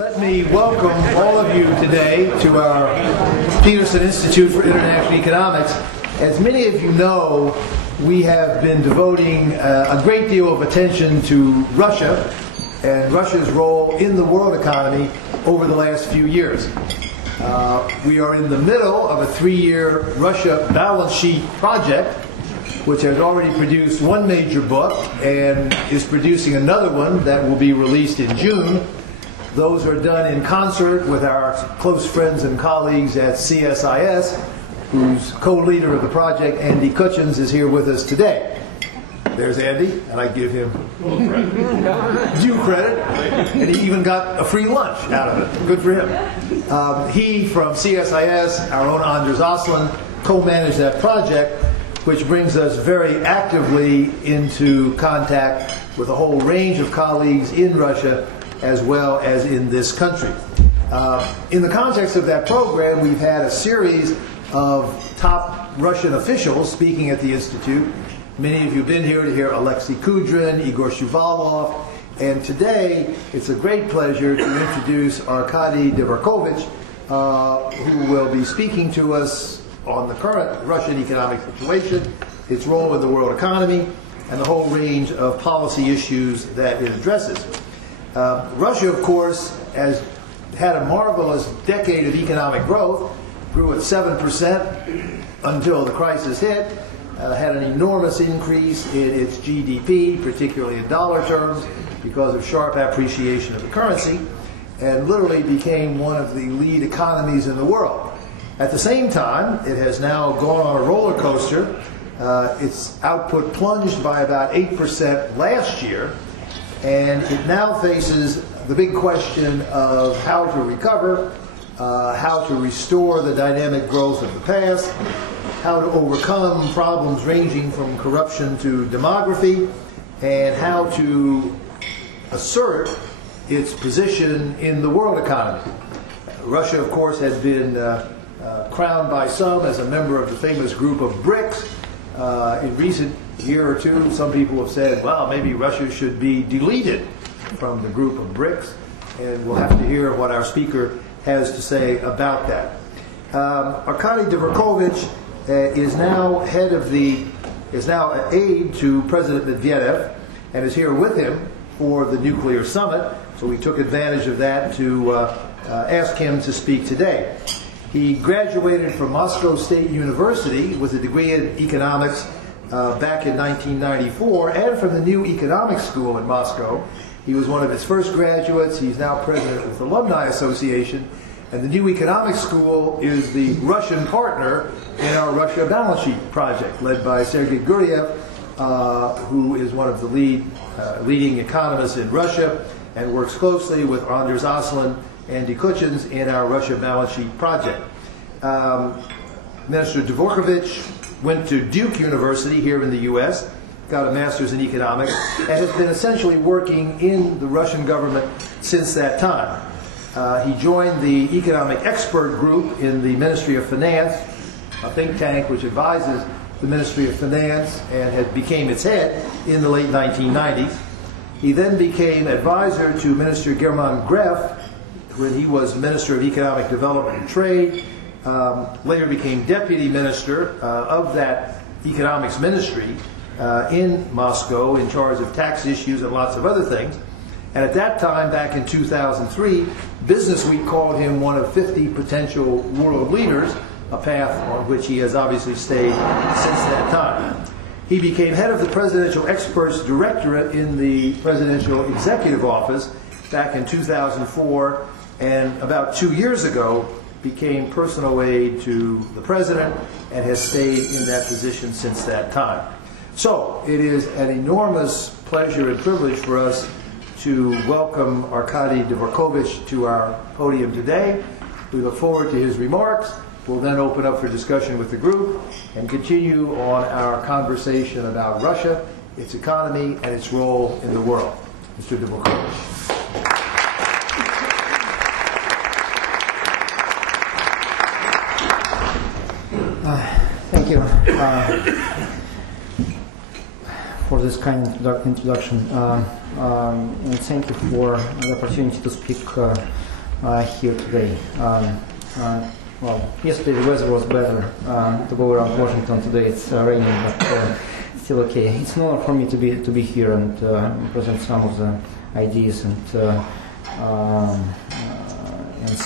Let me welcome all of you today to our Peterson Institute for International Economics. As many of you know, we have been devoting a great deal of attention to Russia and Russia's role in the world economy over the last few years. We are in the middle of a 3-year Russia balance sheet project, which has already produced one major book and is producing another one that will be released in June. Those are done in concert with our close friends and colleagues at CSIS, whose co-leader of the project, Andy Kutchins, is here with us today. There's Andy, and I give him due credit, and he even got a free lunch out of it. Good for him. He, from CSIS, our own Anders Osland, co-managed that project, which brings us very actively into contact with a whole range of colleagues in Russia as well as in this country. In the context of that program, we've had a series of top Russian officials speaking at the Institute. Many of you have been here to hear Alexei Kudrin, Igor Shuvalov, and today it's a great pleasure to introduce Arkady Dvorkovich, who will be speaking to us on the current Russian economic situation, its role in the world economy, and the whole range of policy issues that it addresses. Russia, of course, has had a marvelous decade of economic growth, grew at 7% until the crisis hit, had an enormous increase in its GDP, particularly in dollar terms, because of sharp appreciation of the currency, and literally became one of the lead economies in the world. At the same time, it has now gone on a roller coaster. Its output plunged by about 8% last year, and it now faces the big question of how to recover, how to restore the dynamic growth of the past, how to overcome problems ranging from corruption to demography, and how to assert its position in the world economy. Russia, of course, has been crowned by some as a member of the famous group of BRICS. In recent year or two, some people have said, well, maybe Russia should be deleted from the group of BRICS, and we'll have to hear what our speaker has to say about that. Arkady Dvorkovich is now an aide to President Medvedev and is here with him for the nuclear summit, so we took advantage of that to ask him to speak today. He graduated from Moscow State University with a degree in economics back in 1994, and from the New Economics School in Moscow. He was one of its first graduates. He's now president with the Alumni Association, and the New Economics School is the Russian partner in our Russia balance sheet project, led by Sergei Guriev, who is one of the leading economists in Russia, and works closely with Anders Osland, Andy Kutchins, in our Russia balance sheet project. Minister Dvorkovich went to Duke University here in the U.S., got a master's in economics, and has been essentially working in the Russian government since that time. He joined the Economic Expert Group in the Ministry of Finance, a think tank which advises the Ministry of Finance, and became its head in the late 1990s. He then became advisor to Minister German Gref when he was Minister of Economic Development and Trade, later became Deputy Minister of that economics ministry in Moscow, in charge of tax issues and lots of other things. And at that time, back in 2003, Business Week called him one of 50 potential world leaders, a path on which he has obviously stayed since that time. He became head of the Presidential Experts Directorate in the Presidential Executive Office back in 2004, and about 2 years ago became personal aide to the President and has stayed in that position since that time. So it is an enormous pleasure and privilege for us to welcome Arkady Dvorkovich to our podium today. We look forward to his remarks. We'll then open up for discussion with the group and continue on our conversation about Russia, its economy, and its role in the world. Mr. Dvorkovich. Thank you for this kind introduction, and thank you for the opportunity to speak here today. Well, yesterday the weather was better to go around Washington. Today it's raining, but still okay. It's an honor for me to be here and present some of the ideas and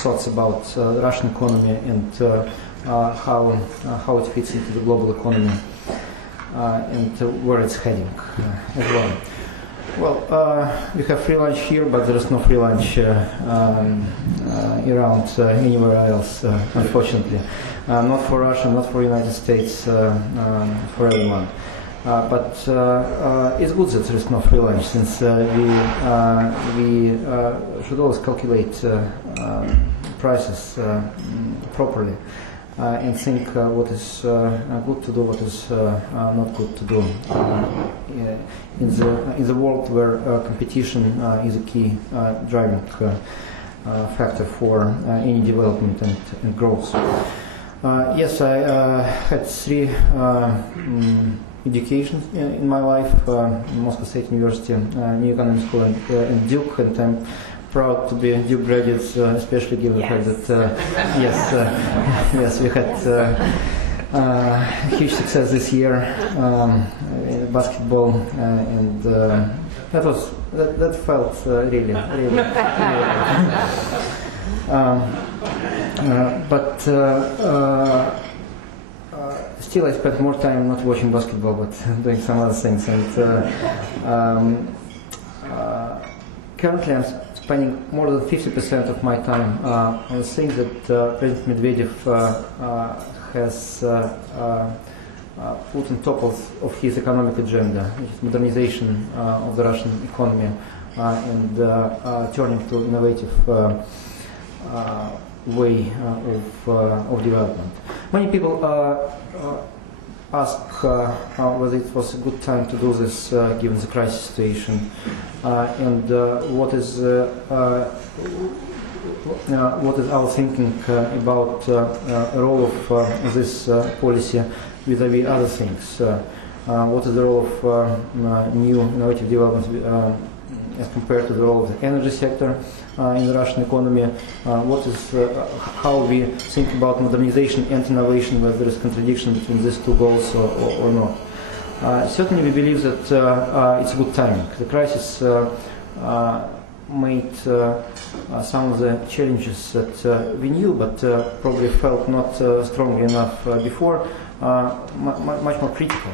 thoughts about the Russian economy and how it fits into the global economy and where it's heading as well. Well, we have free lunch here, but there is no free lunch around anywhere else, unfortunately. Not for Russia, not for the United States, for everyone. But it's good that there is no free lunch, since we should always calculate prices properly and think what is good to do, what is not good to do. In the world where competition is a key driving factor for any development and growth. Yes, I had 3 educations in my life: Moscow State University, New Economic School, and Duke, and I'm proud to be a Duke graduate, especially given the fact that yes, we had huge success this year in basketball, and that felt really. But still, I spent more time not watching basketball, but doing some other things. And currently, I'm spending more than 50% of my time on things that President Medvedev has put on top of his economic agenda, which is modernization of the Russian economy and turning to innovative way of development. Many people ask whether it was a good time to do this given the crisis situation, and what is our thinking about the role of this policy vis-à-vis other things. What is the role of new innovative developments as compared to the role of the energy sector in the Russian economy? What is how we think about modernization and innovation, whether there is contradiction between these two goals or not. Certainly we believe that it's a good timing. The crisis made some of the challenges that we knew but probably felt not strongly enough before much more critical.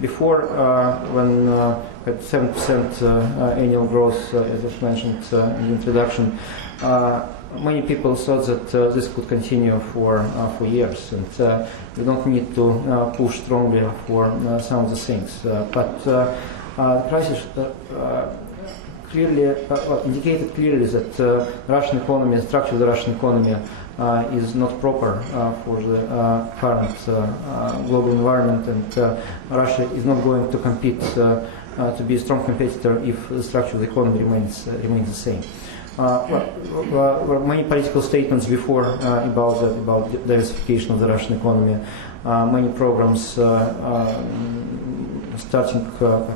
Before, when at 7% annual growth, as was mentioned in the introduction, many people thought that this could continue for years, and we don't need to push strongly for some of the things. But the crisis clearly indicated clearly that the Russian economy, the structure of the Russian economy, is not proper for the current global environment, and Russia is not going to compete to be a strong competitor if the structure of the economy remains the same. Were many political statements before about diversification of the Russian economy, many programs starting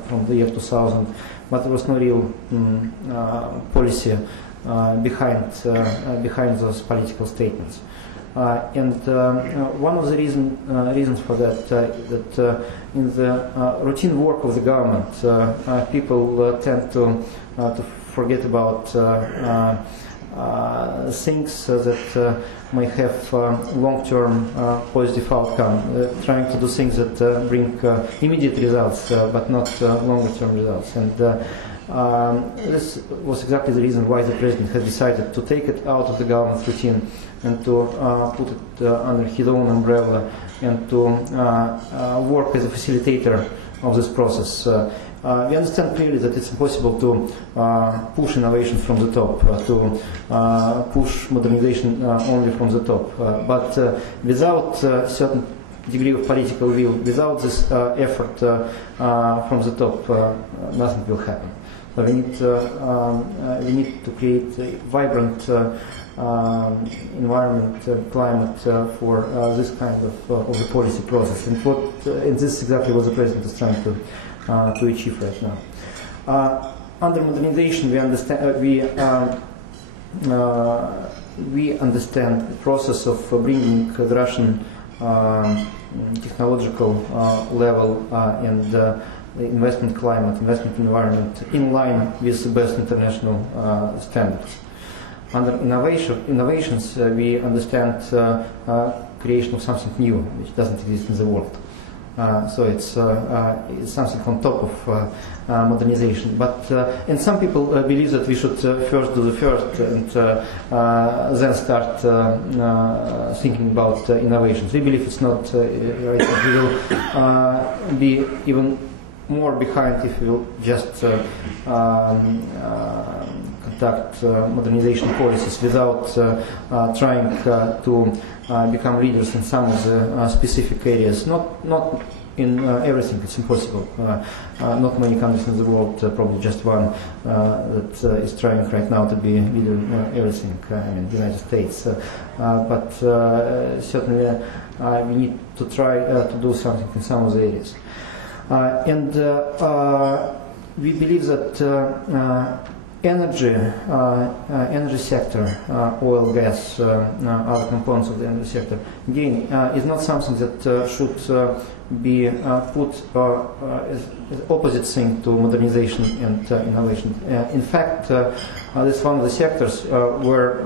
from the year 2000, but there was no real policy behind those political statements. And one of the reasons for that in the routine work of the government, people tend to forget about things that may have long-term positive outcome, trying to do things that bring immediate results but not longer-term results. And this was exactly the reason why the president has decided to take it out of the government's routine and to put it under his own umbrella and to work as a facilitator of this process. We understand clearly that it's impossible to push innovation from the top, to push modernization only from the top. But without a certain degree of political will, without this effort from the top, nothing will happen. So we need to create a vibrant environment, climate for this kind of the policy process, and this is exactly what the president is trying to achieve right now. Under modernization, we understand we understand the process of bringing the Russian technological level and the investment climate, investment environment in line with the best international standards. Under innovations, we understand creation of something new which doesn't exist in the world. So it's something on top of modernization. And some people believe that we should first do the first and then start thinking about innovations. We believe it's not right. We will be even more behind if we will just conduct modernization policies without trying to become leaders in some of the specific areas. Not in everything, it's impossible. Not many countries in the world, probably just one that is trying right now to be leader in everything, I mean the United States. But certainly we need to try to do something in some of the areas. And we believe that energy sector, oil, gas, other components of the energy sector, again, is not something that should be put as opposite thing to modernization and innovation. In fact, this is one of the sectors where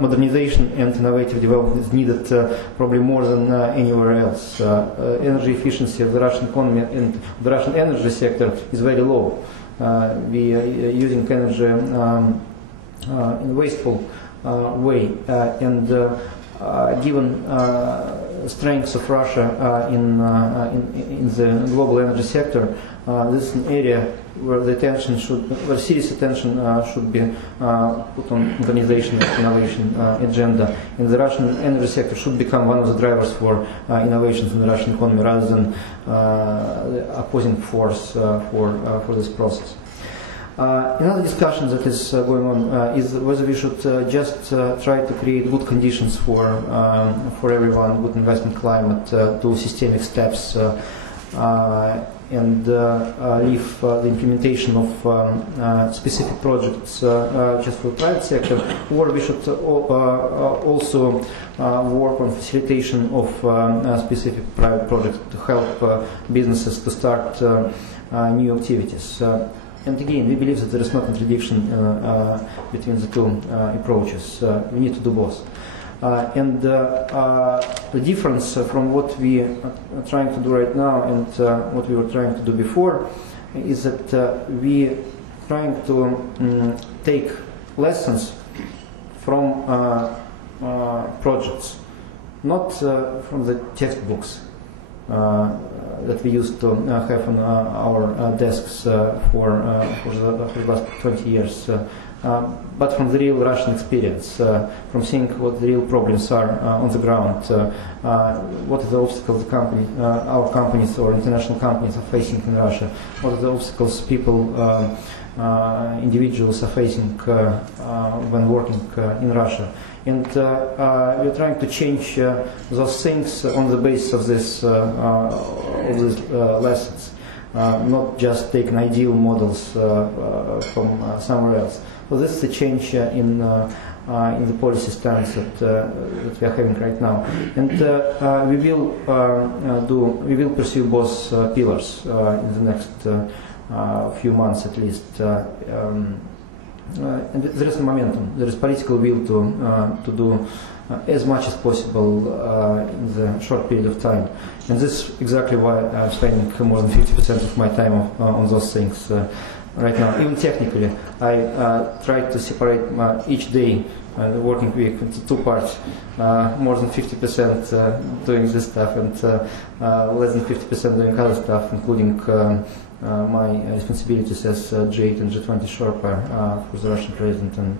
modernization and innovative development is needed probably more than anywhere else. Energy efficiency of the Russian economy and the Russian energy sector is very low. We are using energy in a wasteful way, and given strengths of Russia in the global energy sector, this is an area where the attention where serious attention should be put on modernization and innovation agenda. And the Russian energy sector should become one of the drivers for innovations in the Russian economy rather than the opposing force for this process. Another discussion that is going on is whether we should just try to create good conditions for everyone, good investment climate, do systemic steps, and leave the implementation of specific projects just for the private sector, or we should also work on facilitation of specific private projects to help businesses to start new activities. And again, we believe that there is no contradiction between the two approaches. We need to do both. And the difference from what we are trying to do right now and what we were trying to do before is that we are trying to take lessons from projects, not from the textbooks that we used to have on our desks for the last 20 years, but from the real Russian experience, from seeing what the real problems are on the ground, what are the obstacles our companies or international companies are facing in Russia, what are the obstacles people, individuals are facing when working in Russia. And we're trying to change those things on the basis of these lessons, not just taking ideal models from somewhere else. So this is the change in the policy stance that we are having right now, and we will pursue both pillars in the next few months at least. And there is a momentum, there is political will to do as much as possible in the short period of time. And this is exactly why I'm spending more than 50% of my time on those things right now. Even technically, I try to separate each day, the working week, into two parts. More than 50% doing this stuff and less than 50% doing other stuff, including my responsibilities as G8 and G20 Sherpa for the Russian president and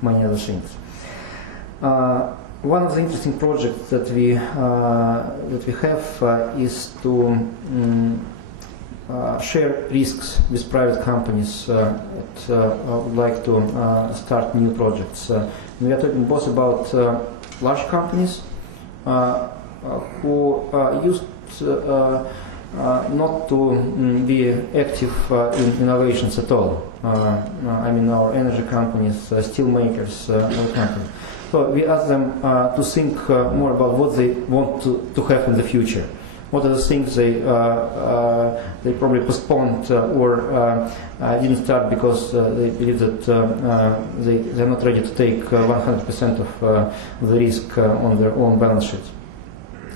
many other things. One of the interesting projects that we have is to share risks with private companies that would like to start new projects. We are talking both about large companies who used not to be active in innovations at all. I mean, our energy companies, steel makers, other companies. So we ask them to think more about what they want to have in the future. What are the things they probably postponed or didn't start because they believe that they're not ready to take 100% of the risk on their own balance sheet.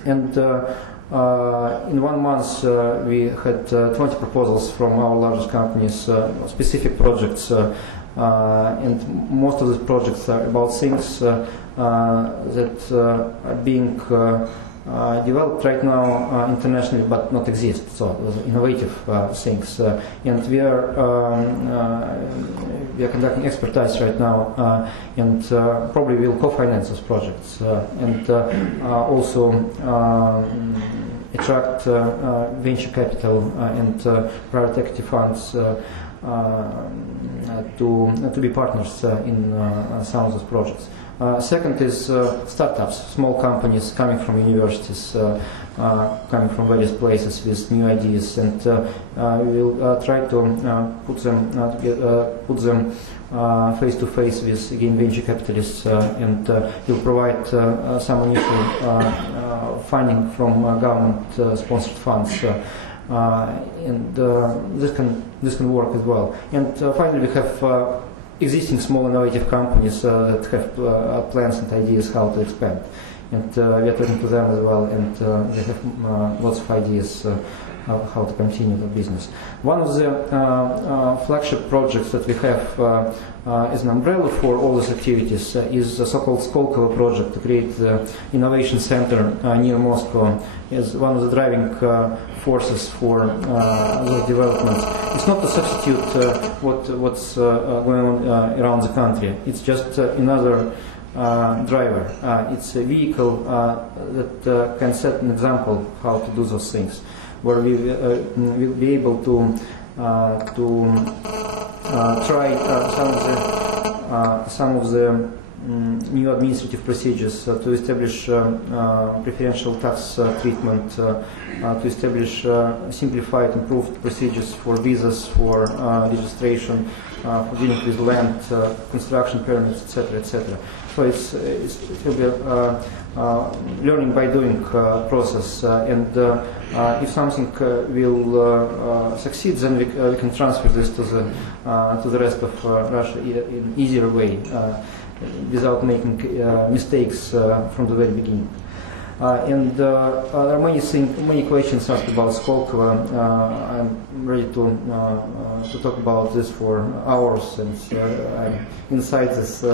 And in 1 month we had 20 proposals from our largest companies, specific projects, and most of these projects are about things that are being developed right now internationally but not exist. So innovative things, and we are conducting expertise right now, and probably will co-finance those projects and also attract venture capital and private equity funds to be partners in some of those projects. Second is startups, small companies coming from universities, coming from various places with new ideas, and we will try to put them face to face with again venture capitalists, and will provide some initial funding from government-sponsored funds, and this can work as well. And finally, we have existing small innovative companies that have plans and ideas how to expand, and we are talking to them as well, and they have lots of ideas how to continue the business. One of the flagship projects that we have as an umbrella for all these activities is the so-called Skolkovo project to create the innovation center near Moscow as one of the driving forces for those developments. It's not to substitute what's going on around the country. It's just another driver. It's a vehicle that can set an example how to do those things, where we will be able to try some of the new administrative procedures, to establish preferential tax treatment, to establish simplified, improved procedures for visas, for registration, for dealing with land, construction permits, etc., etc. So it will be a learning by doing process, and if something will succeed, then we can transfer this to the rest of Russia in an easier way, without making mistakes from the very beginning. And there are many questions asked about Skolkovo. I'm ready to talk about this for hours, and I'm inside this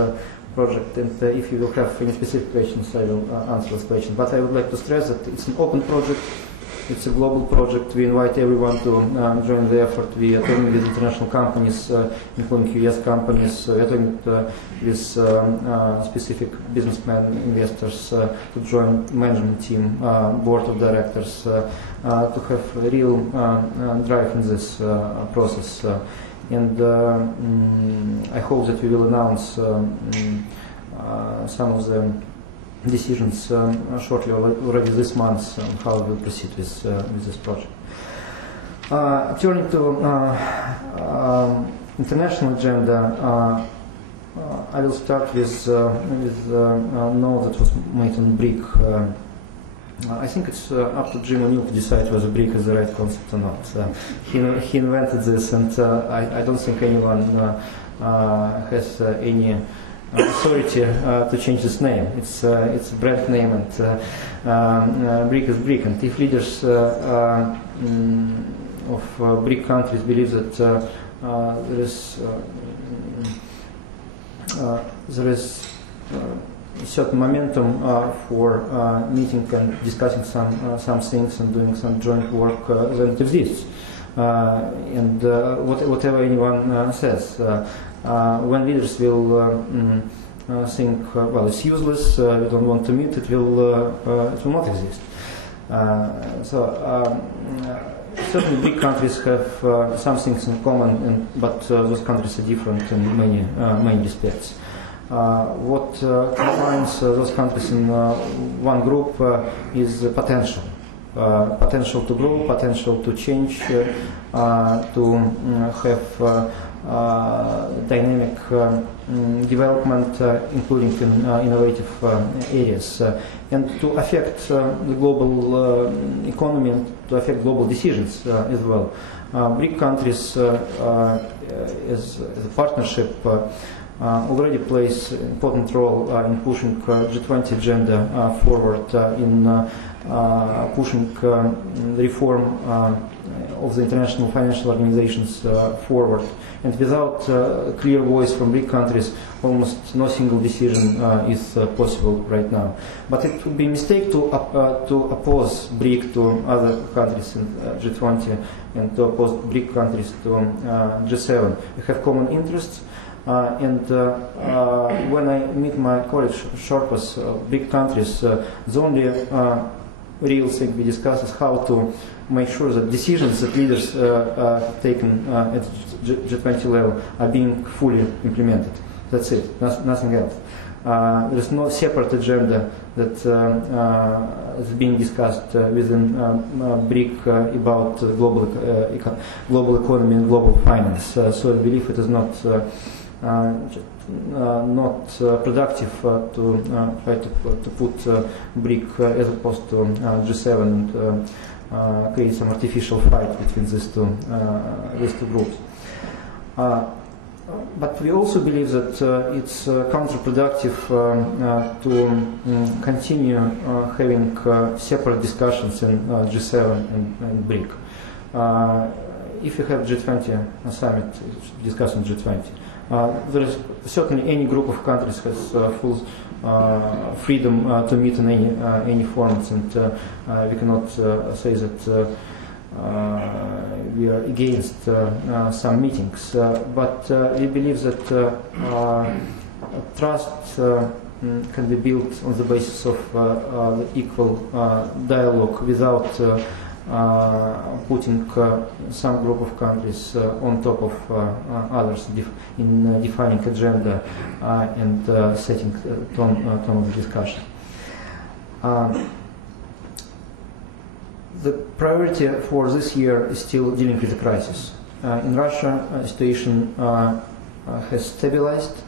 project, and if you will have any specific questions, I will answer those questions. But I would like to stress that it's an open project, it's a global project. We invite everyone to join the effort. We are talking with international companies, including US companies. We are talking with specific businessmen, investors, to join management team, board of directors, to have a real drive in this process. And I hope that we will announce some of the decisions shortly, already this month, on how we will proceed with this project. Turning to international agenda, I will start with a note that was made on BRIC. I think it's up to Jim O'Neill to decide whether BRIC is the right concept or not. He invented this, and I don't think anyone has any authority to change this name. It's a brand name, and BRIC is BRIC. And if leaders of BRIC countries believe that there is certain momentum for meeting and discussing some things and doing some joint work, then it exists. And whatever anyone says, when leaders will think, well, it's useless, we don't want to meet, it will not exist. Certainly big countries have some things in common, but those countries are different in many respects. What combines those countries in one group is the potential. potential to grow, potential to change, to have dynamic development, including in innovative areas, and to affect the global economy, and to affect global decisions as well. BRIC countries, as a partnership, already plays an important role in pushing G20 agenda forward, in pushing the reform of the international financial organizations forward. And without a clear voice from BRIC countries, almost no single decision is possible right now. But it would be a mistake to oppose BRIC to other countries in G20 and to oppose BRIC countries to G7. We have common interests. And when I meet my colleagues, Sherpas, BRIC countries, the only real thing we discuss is how to make sure that decisions that leaders taken at G20 level are being fully implemented. That's it, nothing else. There is no separate agenda that is being discussed within BRIC about global economy and global finance. So I believe it is not productive to try to put BRIC as opposed to G7 and create some artificial fight between these two groups. But we also believe that it's counterproductive to continue having separate discussions in G7 and BRIC. If you have G20 summit discussing G20, there is certainly any group of countries has full freedom to meet in any formats, and we cannot say that we are against some meetings. But we believe that trust can be built on the basis of the equal dialogue without putting some group of countries on top of others in defining agenda and setting tone of the discussion. The priority for this year is still dealing with the crisis. In Russia, the situation has stabilized,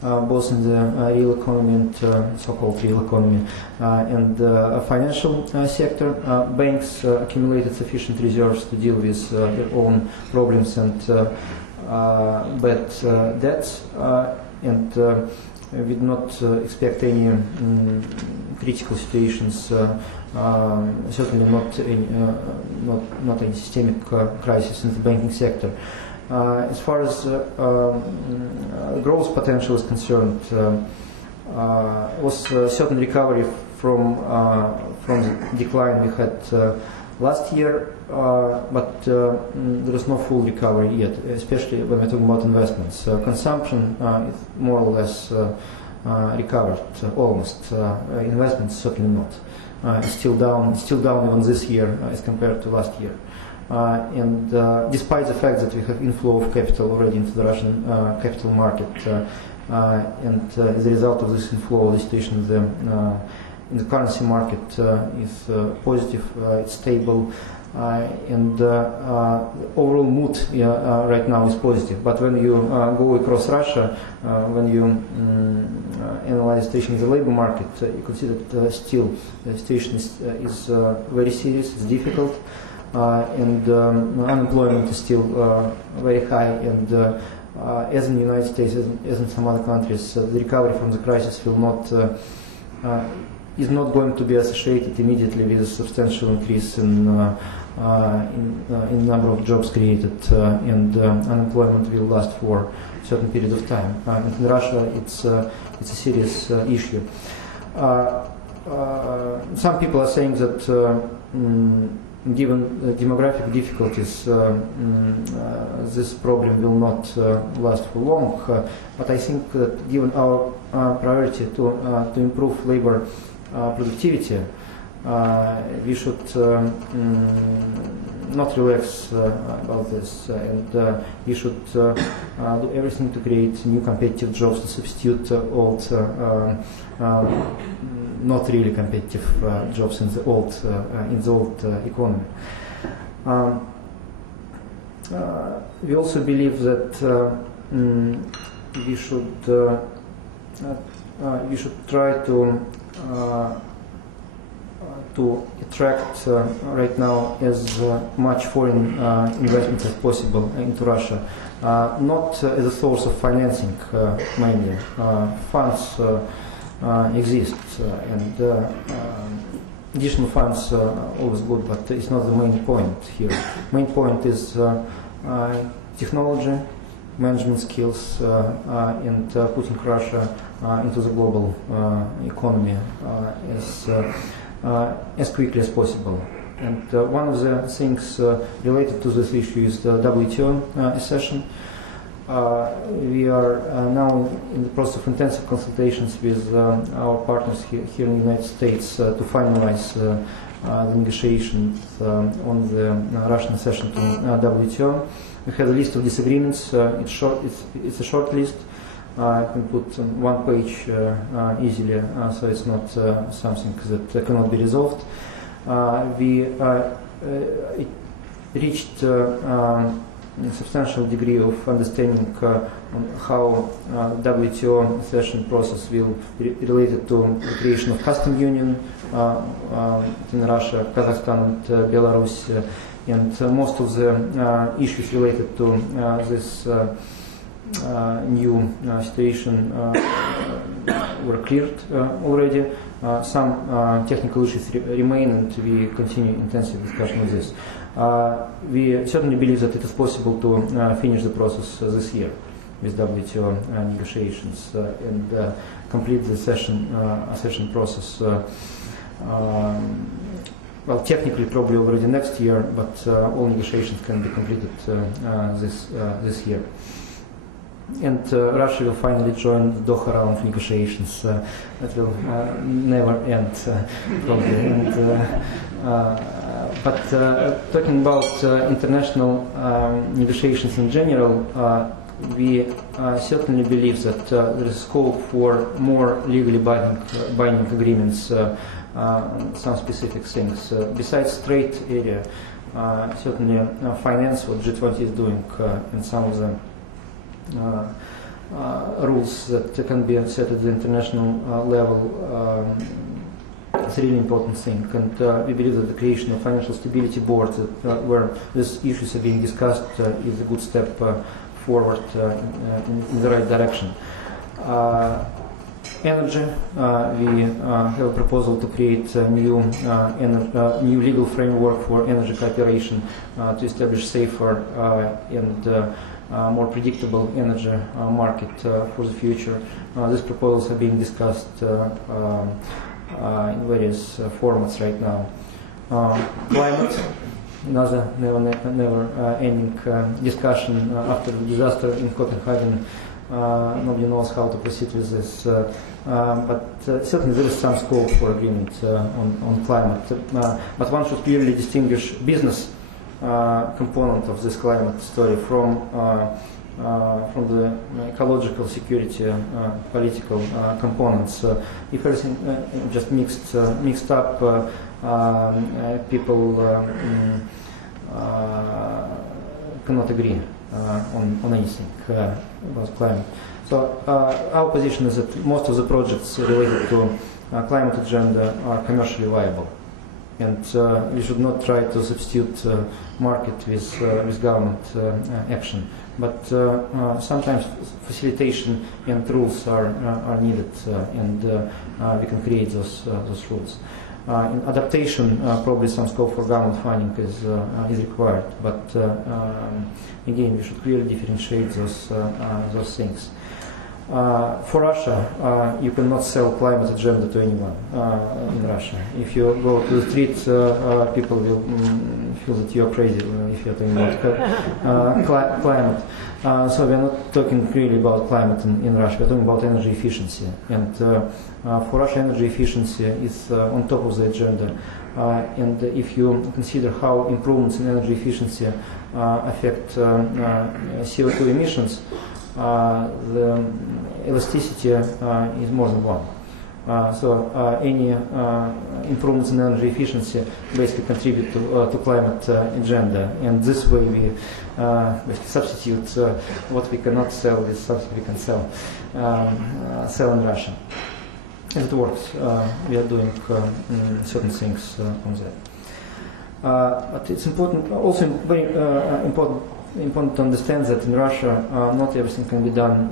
both in the real economy and so-called real economy and financial sector. Banks accumulated sufficient reserves to deal with their own problems and bad debts, and we do not expect any critical situations, certainly not any systemic crisis in the banking sector. As far as growth potential is concerned, was a certain recovery from the decline we had last year, but there is no full recovery yet, especially when we're talking about investments. Consumption is more or less recovered, almost. Investments certainly not. It's still down even this year as compared to last year. And despite the fact that we have inflow of capital already into the Russian capital market, and as a result of this inflow, the situation in the currency market is positive, it's stable, and overall mood right now is positive. But when you go across Russia, when you analyze the situation in the labor market, you can see that still the situation is very serious, it's difficult. And unemployment is still very high, and as in the United States, as in some other countries, the recovery from the crisis is not going to be associated immediately with a substantial increase in number of jobs created, and unemployment will last for a certain period of time. And in Russia, it's a serious issue. Some people are saying that given the demographic difficulties, this problem will not last for long. But I think that given our priority to improve labor productivity, we should not relax about this, and we should do everything to create new competitive jobs to substitute old, not really competitive jobs in the old economy. We also believe that we should try to attract right now as much foreign investment as possible into Russia, not as a source of financing mainly. Funds exist, and additional funds are always good, but it's not the main point here. Main point is technology, management skills, and putting Russia into the global economy as quickly as possible. And one of the things related to this issue is the WTO accession. We are now in the process of intensive consultations with our partners here in the United States to finalize the negotiations on the Russian accession to WTO. We have a list of disagreements. It's a short list. I can put on one page easily, so it's not something that cannot be resolved. We reached a substantial degree of understanding on how WTO accession process will be related to the creation of custom union in Russia, Kazakhstan, and Belarus, and most of the issues related to this new situation were cleared already. Some technical issues remain, and we continue intensive discussion on this. We certainly believe that it is possible to finish the process this year with WTO negotiations and complete the accession process. Well, technically probably already next year, but all negotiations can be completed this year. And Russia will finally join the Doha round negotiations. That will never end, probably. And, but talking about international negotiations in general, we certainly believe that there is scope for more legally binding agreements on some specific things. Besides trade area, certainly finance, what G20 is doing, and some of the rules that can be set at the international level is a really important thing. And we believe that the creation of financial stability board, where these issues are being discussed, is a good step forward in the right direction. Energy, we have a proposal to create a new legal framework for energy cooperation to establish safer and more predictable energy market for the future. These proposals are being discussed in various formats right now. Climate, another never-ending discussion after the disaster in Copenhagen. Nobody knows how to proceed with this, but certainly there is some scope for agreement on climate. But one should clearly distinguish business component of this climate story from the ecological security, political components. If everything just mixed up, people cannot agree on anything about climate. So our position is that most of the projects related to climate agenda are commercially viable, and we should not try to substitute market with government action. But sometimes facilitation and rules are needed, and we can create those rules. In adaptation, probably some scope for government funding is required, but again, we should clearly differentiate those things. For Russia, you cannot sell climate agenda to anyone in Russia. If you go to the street, people will feel that you are crazy if you are talking about climate. So we are not talking really about climate in Russia. We are talking about energy efficiency. And for Russia, energy efficiency is on top of the agenda. And if you consider how improvements in energy efficiency affect CO2 emissions, the elasticity is more than one. So any improvements in energy efficiency basically contribute to climate agenda, and this way we basically substitute what we cannot sell with something we can sell in Russia. And it works. We are doing certain things on that. But it's important, also very important to understand that in Russia not everything can be done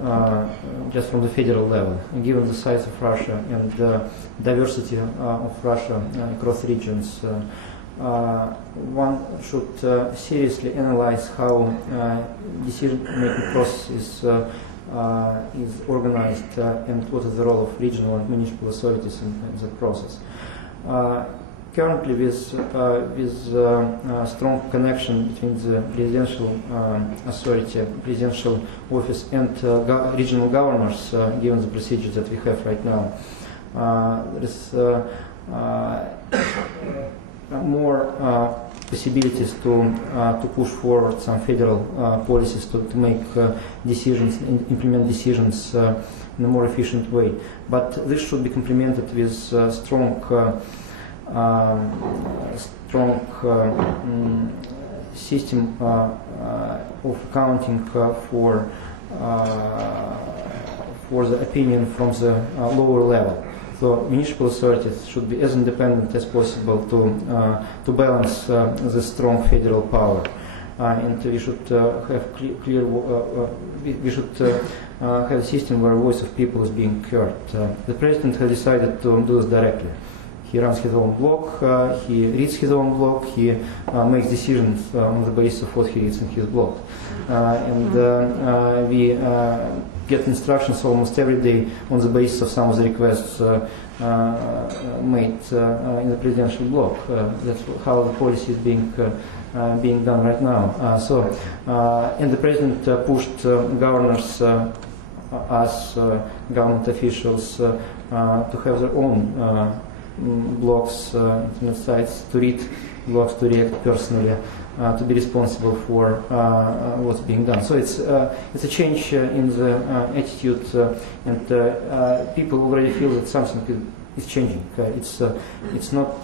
just from the federal level. And given the size of Russia and the diversity of Russia across regions, one should seriously analyze how decision-making process is organized and what is the role of regional and municipal authorities in that process. Currently, with strong connection between the presidential authority, presidential office, and regional governors, given the procedures that we have right now, there is more possibilities to push forward some federal policies to make decisions, implement decisions in a more efficient way. But this should be complemented with strong system of accounting for the opinion from the lower level. So municipal authorities should be as independent as possible to balance the strong federal power, and we should have we should have a system where the voice of people is being heard. The president has decided to do this directly. He runs his own blog, he reads his own blog, he makes decisions on the basis of what he reads in his blog. And we get instructions almost every day on the basis of some of the requests made in the presidential blog. That's how the policy is being done right now. And the president pushed governors as government officials to have their own blogs, internet sites, to read blogs, to react personally, to be responsible for what's being done. So it's a change in the attitude, and people already feel that something is changing. It's not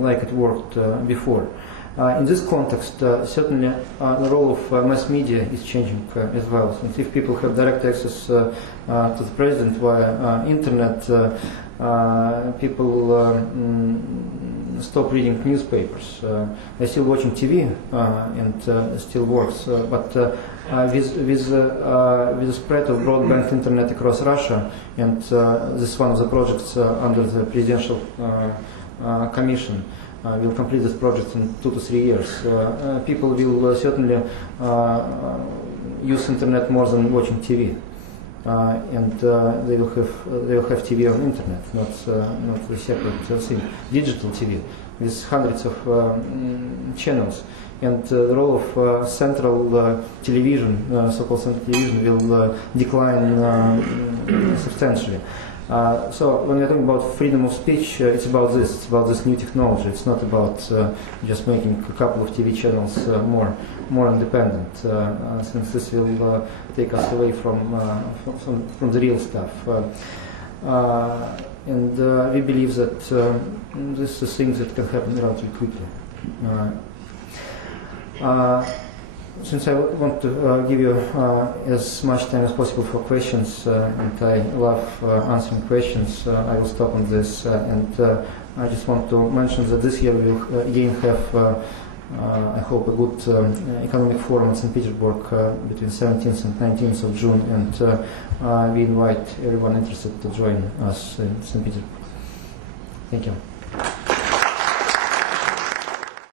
like it worked before. In this context, certainly the role of mass media is changing as well. So if people have direct access to the president via internet, people stop reading newspapers. They're still watching TV and still works. But with the spread of broadband internet across Russia, and this is one of the projects under the presidential commission, will complete this project in 2 to 3 years. People will certainly use internet more than watching TV, and they will have TV on internet, not a separate thing. Digital TV with hundreds of channels, and the role of central television, so-called central television, will decline substantially. So when we're talking about freedom of speech, it's about this. It's about this new technology. It's not about just making a couple of TV channels more independent, since this will take us away from the real stuff. And we believe that this is things that can happen relatively quickly. Since I want to give you as much time as possible for questions, and I love answering questions, I will stop on this. And I just want to mention that this year we will again have, I hope, a good economic forum in St. Petersburg between 17th and 19th of June, and we invite everyone interested to join us in St. Petersburg. Thank you.